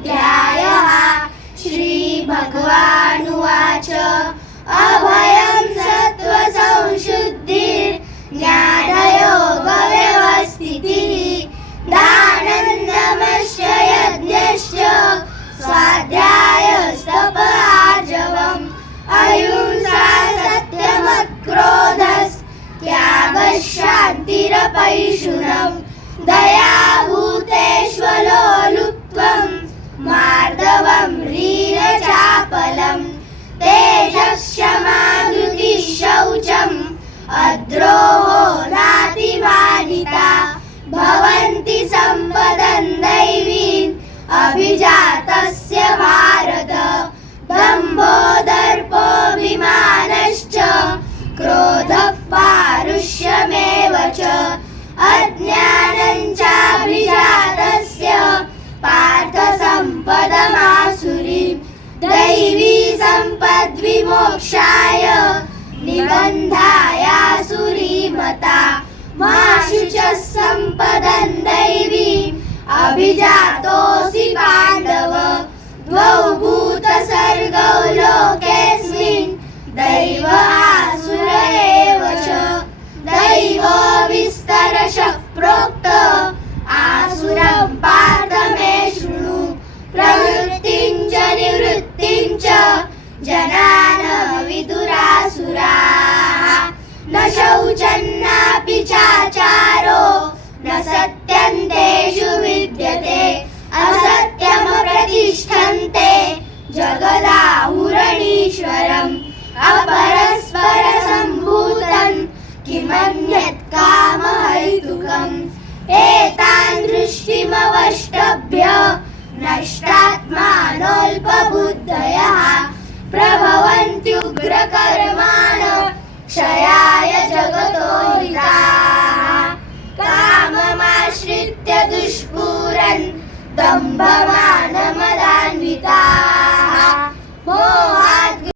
अध्यायः। श्रीभगवानुवाच अभयं सत्त्वसंशुद्धिर्ज्ञानयोगव्यवस्थितिः दानन्दमश्च यज्ञश्च स्वाध्यायस्तपःआर्जवम् अहिंसा सत्यमक्रोधस्त्यागः शान्तिरपैशुनम् दया भूतेष्वलोलुप्त्वं मार्दवं ह्रीरचापलं तेजः क्षमा धृतिः शौचम् अद्रोहो नातिमानिता भवन्ति सम्पदं दैवीम् अभिजातस्य भारत दम्भो दर्पोऽभिमानश्च क्रोधः पारुष्यमेव च अज्ञानं चाभिजातस्य पार्थ सम्पदमासुरीं दैवी सम्पद्विमोक्षाय निबन्धायासुरीमता माशु च सम्पदं दैवीम् अभिजातोऽसि पाण्डव द्वौ भूतसर्गौ लोकेऽस्मिन् दैव आसुर एव च दैवो विस्तरशः प्रोक्त आसुरं पार्थ मे शृणु प्रवृत्तिं च निवृत्तिं च जनान विदुरासुराः न शौचन्नापि चाचारो न सत्यन्तेषु विद्यते असत्यमप्रतिष्ठन्ते जगदाहुरणीश्वरम् अपरस्परसम्भूतं किमन्यत् कामहैतुकम् एतान् दृष्टिमवष्टभ्य नष्टात्मानोऽल्पबुद्धयः प्रभवन्त्युग्रकर्माणः क्षयाय जगतो हिताः काममाश्रित्य दुष्पूरन् दम्भमानमदान्विताः